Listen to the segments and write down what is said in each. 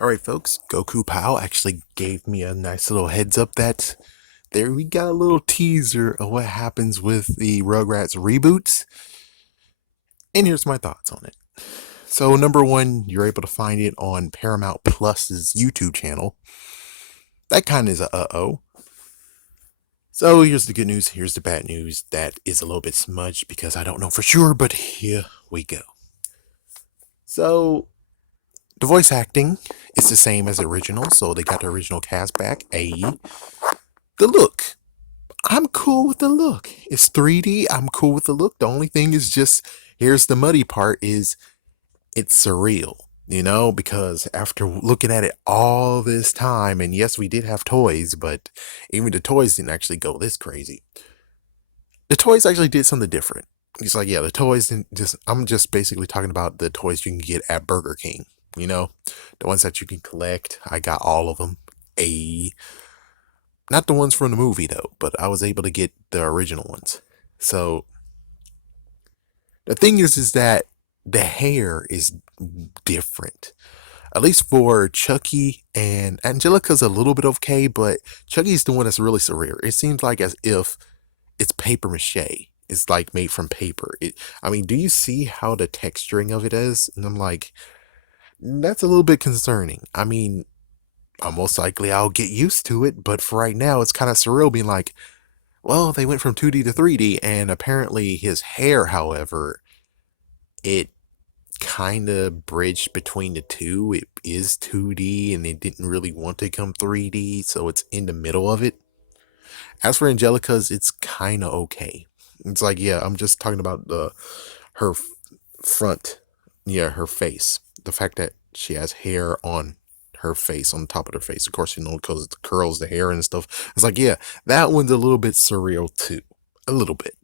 Alright, folks, Goku Pal actually gave me a nice little heads up that there we got a little teaser of what happens with the Rugrats reboots, and here's my thoughts on it. So, number one, you're able to find it on Paramount Plus's YouTube channel. That kind of is a uh-oh. So, here's the good news, here's the bad news. That is a little bit smudged because I don't know for sure, but here we go. So, the voice acting is the same as the original, so they got the original cast back. The look, I'm cool with the look. It's 3D. I'm cool with the look. The only thing is just here's the muddy part is it's surreal, because after looking at it all this time, and yes, we did have toys, but even the toys didn't actually go this crazy. The toys actually did something different. It's like, yeah, the toys didn't just, I'm just basically talking about the toys you can get at Burger King, the ones that you can collect. I got all of them. A Not the ones from the movie though, but I was able to get the original ones. So the thing is that the hair is different. At least for Chucky, and Angelica's a little bit okay, but Chucky's the one that's really surreal. It seems like as if it's paper mache. It's like made from paper. Do you see how the texturing of it is? And I'm like, that's a little bit concerning. Most likely I'll get used to it, but for right now, it's kind of surreal being like, well, they went from 2D to 3D, and apparently his hair, however, it kind of bridged between the two. It is 2D, and they didn't really want to come 3D, so it's in the middle of it. As for Angelica's, it's kind of okay. It's like, yeah, I'm just talking about her front, yeah, her face. The fact that she has hair on her face, on top of her face. Of course, because it curls the hair and stuff. It's like, yeah, that one's a little bit surreal too. A little bit.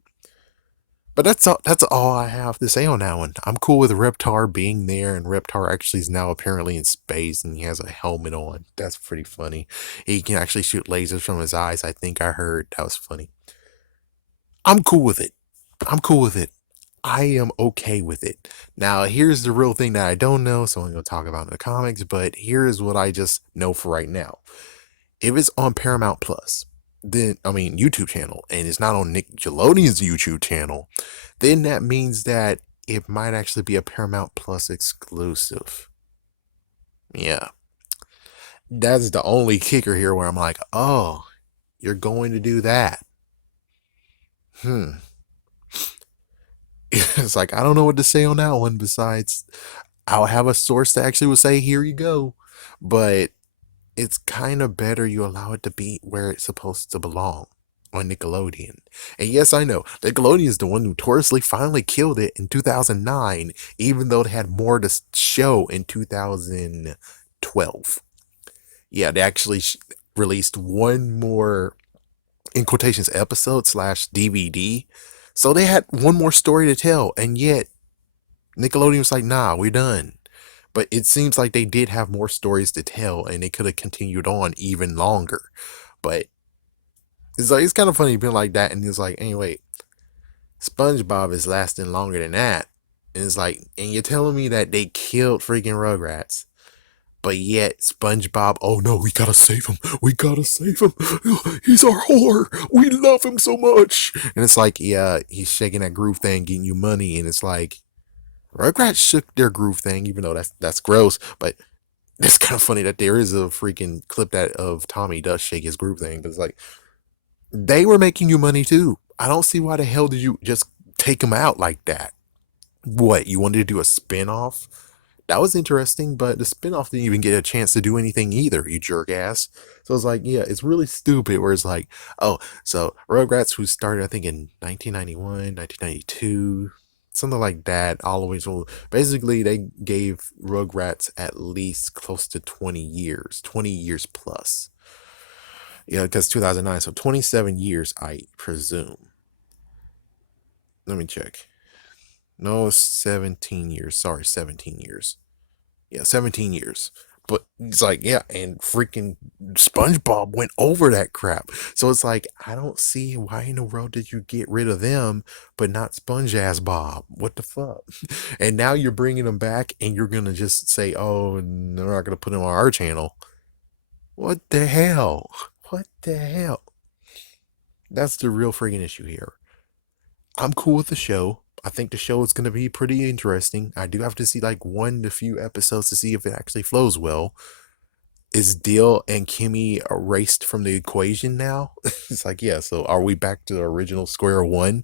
But that's all I have to say on that one. I'm cool with Reptar being there, and Reptar actually is now apparently in space, and he has a helmet on. That's pretty funny. He can actually shoot lasers from his eyes. I think I heard that was funny. I'm cool with it. I'm cool with it. I am okay with it. Now, here's the real thing that I don't know, so I'm going to talk about in the comics, but here is what I just know for right now. If it's on Paramount Plus, YouTube channel, and it's not on Nickelodeon's YouTube channel, then that means that it might actually be a Paramount Plus exclusive. Yeah. That's the only kicker here where I'm like, oh, you're going to do that. Hmm. It's like, I don't know what to say on that one besides I'll have a source that actually will say, here you go. But it's kind of better you allow it to be where it's supposed to belong on Nickelodeon. And yes, I know Nickelodeon is the one who notoriously finally killed it in 2009, even though they had more to show in 2012. Yeah, they actually released one more, in quotations, episode slash DVD. So they had one more story to tell, and yet Nickelodeon was like, nah, we're done. But it seems like they did have more stories to tell, and they could have continued on even longer. But it's kind of funny being like that, and it's like, anyway, SpongeBob is lasting longer than that. And it's like, and you're telling me that they killed freaking Rugrats, but yet SpongeBob, oh no, we gotta save him. We gotta save him. He's our whore. We love him so much. And it's like, yeah, he's shaking that groove thing, getting you money, and it's like, Rugrats shook their groove thing, even though that's gross, but it's kind of funny that there is a freaking clip that of Tommy does shake his groove thing, but it's like they were making you money too. I don't see why the hell did you just take them out like that? What, you wanted to do a spin-off? That was interesting, but the spin-off didn't even get a chance to do anything either, you jerk ass. So it's like, yeah, it's really stupid where it's like, oh, so Rugrats, who started I think in 1991, 1992, something like that, all the way to basically they gave Rugrats at least close to 20 years, 20 years plus. Yeah, because 2009, so 27 years, I presume. Let me check. No, 17 years. Sorry, 17 years. Yeah, 17 years. But it's like, yeah, and freaking SpongeBob went over that crap. So it's like, I don't see why in the world did you get rid of them, but not Sponge Ass Bob? What the fuck? And now you're bringing them back, and you're gonna just say, oh, they're not gonna put them on our channel. What the hell? What the hell? That's the real freaking issue here. I'm cool with the show. I think the show is going to be pretty interesting. I do have to see like one to few episodes to see if it actually flows well. Is Dill and Kimmy erased from the equation now? It's like, yeah, so are we back to the original square one?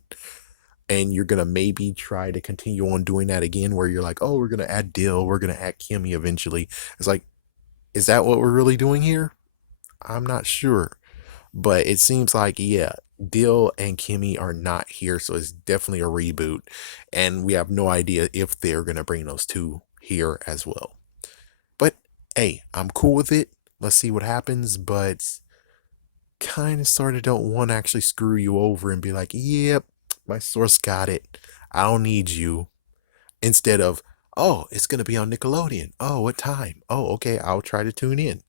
And you're going to maybe try to continue on doing that again where you're like, oh, we're going to add Dill, we're going to add Kimmy eventually. It's like, is that what we're really doing here? I'm not sure. But it seems like, yeah, Dill and Kimmy are not here, so it's definitely a reboot. And we have no idea if they're going to bring those two here as well. But hey, I'm cool with it. Let's see what happens. But kind of sort of don't want to actually screw you over and be like, yep, my source got it. I don't need you. Instead of, oh, it's going to be on Nickelodeon. Oh, what time? Oh, okay, I'll try to tune in.